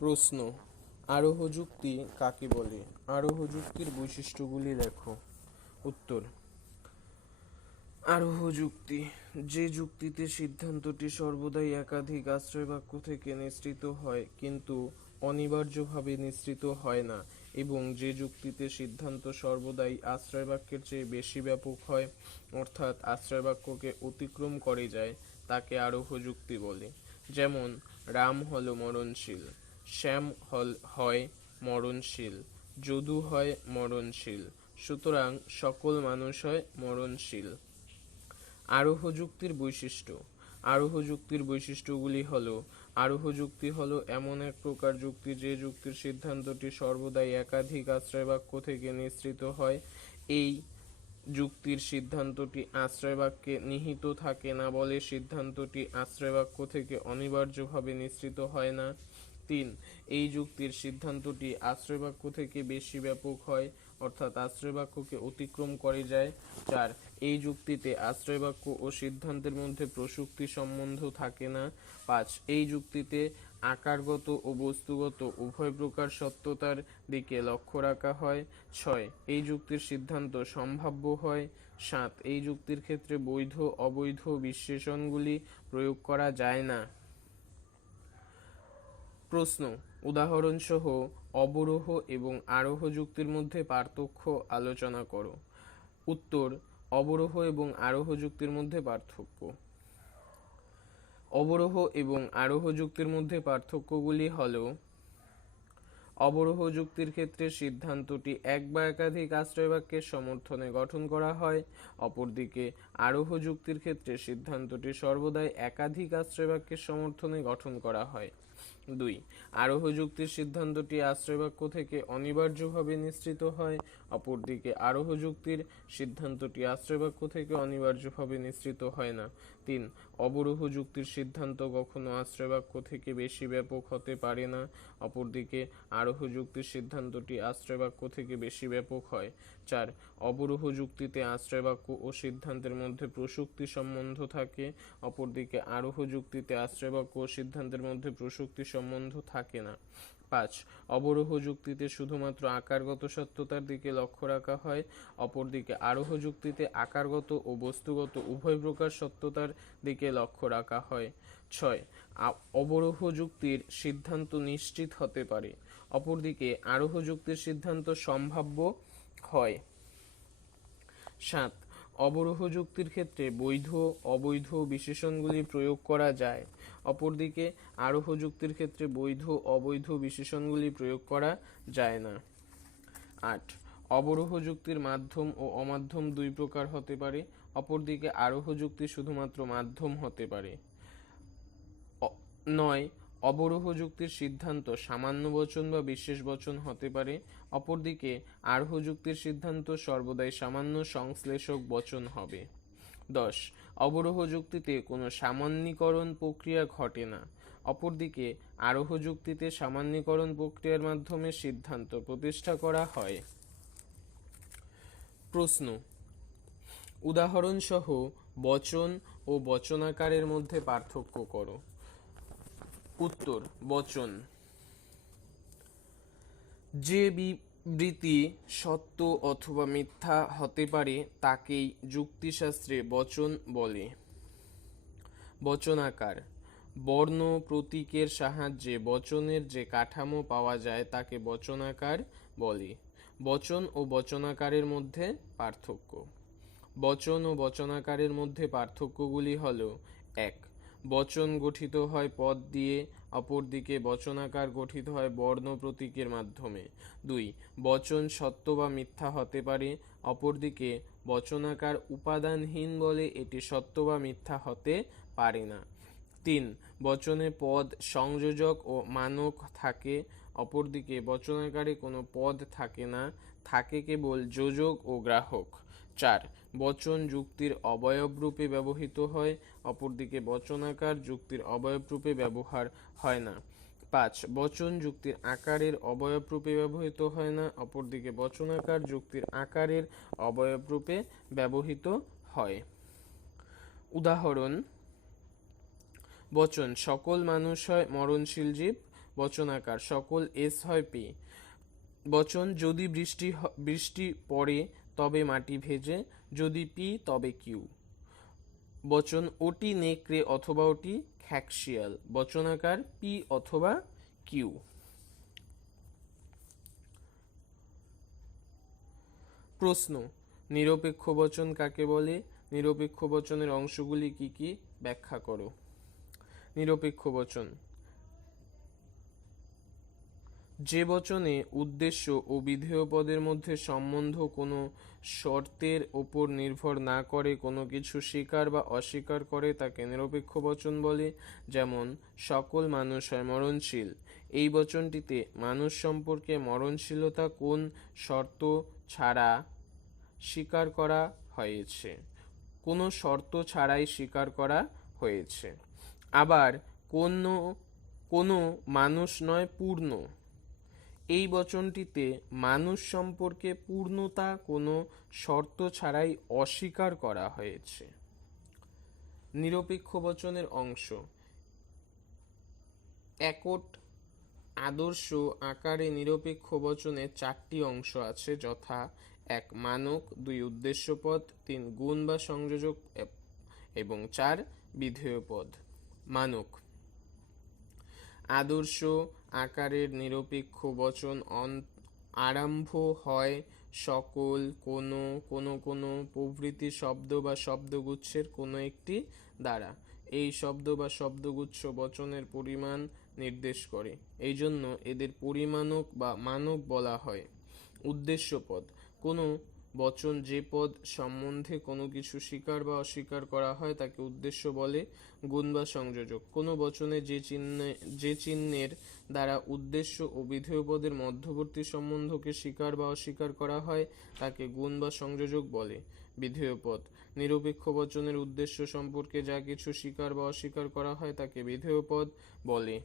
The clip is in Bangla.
প্রশ্ন, আরোহ যুক্তি কাকে বলে? আরোহ যুক্তির বৈশিষ্ট্যগুলি লেখো। উত্তর, আরোহ যুক্তি যে যুক্তিতে সিদ্ধান্তটি সর্বদাই একাধিক আশ্রয়বাক্য থেকে নিঃসৃত হয় কিন্তু অনিবার্যভাবে নিঃসৃত হয় না, এবং যে যুক্তিতে সিদ্ধান্ত সর্বদাই আশ্রয়বাক্যের চেয়ে বেশি ব্যাপক হয়, অর্থাৎ আশ্রয়বাক্যকে অতিক্রম করে যায়, তাকে আরোহ যুক্তি বলে। যেমন, রাম হল মরণশীল, শ্যাম হয় মরণশীল, যদু হয় মরণশীল, সুতরাং সকল মানুষ হয় মরণশীল। আরোহ যুক্তির বৈশিষ্ট্য। আরোহ যুক্তির বৈশিষ্ট্যগুলি হল: আরোহ যুক্তি হল এমন এক প্রকার যুক্তি যে যুক্তির সিদ্ধান্তটি সর্বদাই একাধিক আশ্রয়বাক্য থেকে নিঃসৃত হয়। এই যুক্তির সিদ্ধান্তটি আশ্রয়বাক্যে নিহিত থাকে না বলে সিদ্ধান্তটি আশ্রয়বাক্য থেকে অনিবার্যভাবে নিঃসৃত হয় না। ৩. এই যুক্তির সিদ্ধান্তটি আশ্রয়বাক্য থেকে বেশি ব্যাপক হয়, অর্থাৎ আশ্রয়বাক্যকে অতিক্রম করে যায়। ৪. এই যুক্তিতে আশ্রয়বাক্য ও সিদ্ধান্তের মধ্যে প্রসূক্তি সম্বন্ধ থাকে না। ৫. এই যুক্তিতে আকারগত ও বস্তুগত উভয় প্রকার সত্যতার দিকে লক্ষ্য রাখা হয়। ৬. এই যুক্তির সিদ্ধান্ত সম্ভাব্য হয়। ৭. এই যুক্তির ক্ষেত্রে বৈধ অবৈধ বিশেষণগুলি প্রয়োগ করা যায় না। প্রশ্ন, উদাহরণসহ অবরোহ এবং আরোহ যুক্তির মধ্যে পার্থক্য আলোচনা করো। উত্তর, অবরোহ এবং আরোহ যুক্তির মধ্যে পার্থক্য। অবরোহ এবং আরোহ যুক্তির মধ্যে পার্থক্যগুলি হল: অবরোহ যুক্তির ক্ষেত্রে সিদ্ধান্তটি এক বা একাধিক আশ্রয়বাক্যের সমর্থনে গঠন করা হয়, অপরদিকে আরোহ যুক্তির ক্ষেত্রে সিদ্ধান্তটি সর্বদাই একাধিক আশ্রয়বাক্যের সমর্থনে গঠন করা হয়। ২. আরোহ যুক্তির সিদ্ধান্তটি আশ্রয়বাক্য থেকে অনিবার্যভাবে নিঃসৃত হয়, অপরদিকে আরোহ যুক্তির সিদ্ধান্তটি আশ্রয়বাক্য থেকে অনিবার্যভাবে নিঃসৃত হয় না। ৩. অবরোহ যুক্তির সিদ্ধান্ত কখনো আশ্রয়বাক্য থেকে বেশি ব্যাপক হতে পারে না, অপরদিকে আরোহ যুক্তির সিদ্ধান্তটি আশ্রয়বাক্য থেকে বেশি ব্যাপক হয়। ৪. অবরোহ যুক্তিতে আশ্রয়বাক্য ও সিদ্ধান্তের মধ্যে প্রসূক্তি সম্বন্ধ থাকে, অপরদিকে আরোহ যুক্তিতে আশ্রয়বাক্য ও সিদ্ধান্তের মধ্যে প্রসূক্তি সম্বন্ধ থাকে না। ৫. অবরোহ যুক্তিতে শুধুমাত্র আকারগত সত্যতার দিকে লক্ষ্য রাখা হয়, অপরদিকে আরোহ যুক্তিতে আকারগত ও বস্তুগত উভয় প্রকার সত্যতার দিকে লক্ষ্য রাখা হয়। ৬. অবরোহ যুক্তির সিদ্ধান্ত নিশ্চিত হতে পারে, অপরদিকে আরোহ যুক্তির সিদ্ধান্ত সম্ভাব্য হয়। ৭. অবরোহ যুক্তির ক্ষেত্রে বৈধ অবৈধ বিশেষণগুলি প্রয়োগ করা যায়, অপরদিকে আরোহ যুক্তির ক্ষেত্রে বৈধ অবৈধ বিশেষণগুলি প্রয়োগ করা যায় না। ৮. অবরোহ যুক্তির মাধ্যম ও অমাধ্যম দুই প্রকার হতে পারে, অপরদিকে আরোহ যুক্তি শুধুমাত্র মাধ্যম হতে পারে। ৯. অবরোহ যুক্তির সিদ্ধান্ত সামান্য বচন বা বিশেষ বচন হতে পারে, অপরদিকে আরোহ যুক্তির সিদ্ধান্ত সর্বদাই সামান্য সংশ্লেষক বচন হবে। ১০. অবরোহ যুক্তিতে কোনো সামান্যীকরণ প্রক্রিয়া ঘটে না, অপরদিকে আরোহ যুক্তিতে সামান্যীকরণ প্রক্রিয়ার মাধ্যমে সিদ্ধান্ত প্রতিষ্ঠা করা হয়। প্রশ্ন, উদাহরণসহ বচন ও বচনাকারের মধ্যে পার্থক্য করো। উত্তর, বচন: যে বিবৃতি সত্য অথবা মিথ্যা হতে পারে তাকেই যুক্তিশাস্ত্রে বচন বলে। বচনাকার: বর্ণ প্রতীকের সাহায্যে বচনের যে কাঠামো পাওয়া যায় তাকে বচনাকার বলে। বচন ও বচনাকারের মধ্যে পার্থক্য। বচন ও বচনাকারের মধ্যে পার্থক্যগুলি হল: ১. বচন গঠিত হয় পদ দিয়ে, অপরদিকে বচনাকার গঠিত হয় বর্ণ প্রতীকের মাধ্যমে। ২. বচন সত্য বা মিথ্যা হতে পারে, অপরদিকে বচনাকার উপাদানহীন বলে এটি সত্য বা মিথ্যা হতে পারে না। ৩. বচনে পদ সংযোজক ও মানক থাকে, অপরদিকে বচনাকারে কোনো পদ থাকে না, থাকে কেবল যোজক ও গ্রাহক। ৪. বচন যুক্তির অবয়বরূপে ব্যবহৃত হয়, অপরদিকে বচনাকার যুক্তির অবয়বরূপে ব্যবহার হয় না। ৫. বচন যুক্তির আকারের অবয়বরূপে ব্যবহৃত হয় না, অপরদিকে বচনাকার যুক্তির আকারের অবয়বরূপে ব্যবহৃত হয়। উদাহরণ: বচন: সকল মানুষ হয় মরণশীল জীব। বচনাকার সকল এস হয় পে। বচন যদি বৃষ্টি পড়ে তবে মাটি ভেজে, যদি পি তবে কিউ। বচন ওটি নেকড়ে অথবা ওটি খ্যাকশিয়াল, বচনাকার পি অথবা কিউ। প্রশ্ন, নিরপেক্ষ বচন কাকে বলে? নিরপেক্ষ বচনের অংশগুলি কি কি ব্যাখ্যা করো। নিরপেক্ষ বচন: যে বচনে উদ্দেশ্য ও বিধেয় পদের মধ্যে সম্বন্ধ কোনো শর্তের ওপর নির্ভর না করে কোনো কিছু স্বীকার বা অস্বীকার করে তাকে নিরপেক্ষ বচন বলে। যেমন, সকল মানুষ হয় মরণশীল। এই বচনটিতে মানুষ সম্পর্কে মরণশীলতা কোন শর্ত ছাড়া স্বীকার করা হয়েছে? কোনো শর্ত ছাড়াই স্বীকার করা হয়েছে। আবার কোনো মানুষ নয় পূর্ণ, এই বচনটিতে মানুষ সম্পর্কে পূর্ণতা কোনো শর্ত ছাড়াই অস্বীকার করা হয়েছে। নিরপেক্ষ বচনের অংশ: একট আদর্শ আকারে নিরপেক্ষ বচনের 4টি অংশ আছে, যথা 1 মানক, 2 উদ্দেশ্যপদ, 3 গুণ বা সংযোজক এবং 4 বিধেয় পদ। মানক: আদর্শ আকারের নিরপেক্ষ বচন আরম্ভ হয় সকল, কোনো, কোনো কোনো প্রভৃতি শব্দ বা শব্দগুচ্ছের কোনো একটি দ্বারা। এই শব্দ বা শব্দগুচ্ছ বচনের পরিমাণ নির্দেশ করে, এই জন্য এদের পরিমাণক বা মানক বলা হয়। উদ্দেশ্যপদ: কোনো বচন যে পদ সম্বন্ধে কোনো কিছু স্বীকার বা অস্বীকার করা হয় তাকে উদ্দেশ্য বলে। গুণ বা সংযোজক: কোনো বচনে যে চিহ্নের দ্বারা উদ্দেশ্য ও বিধেয় পদের মধ্যবর্তী সম্বন্ধকে স্বীকার বা অস্বীকার করা হয় তাকে গুণ বা সংযোজক বলে। বিধেয় পদ: নিরপেক্ষ বচনের উদ্দেশ্য সম্পর্কে যা কিছু স্বীকার বা অস্বীকার করা হয় তাকে বিধেয় পদ বলে।